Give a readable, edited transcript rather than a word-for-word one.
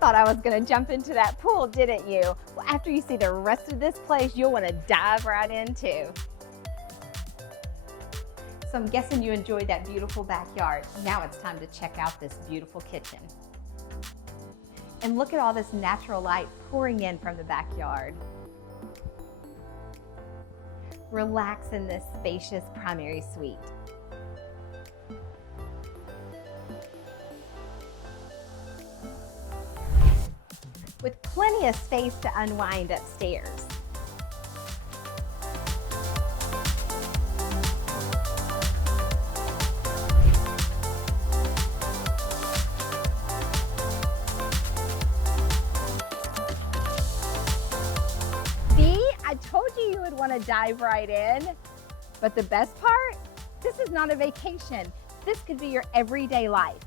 thought I was gonna jump into that pool, didn't you? Well, after you see the rest of this place, you'll wanna dive right in too. So I'm guessing you enjoyed that beautiful backyard. Now it's time to check out this beautiful kitchen. And look at all this natural light pouring in from the backyard. Relax in this spacious primary suite. With plenty of space to unwind upstairs. I told you would want to dive right in. But the best part, this is not a vacation. This could be your everyday life.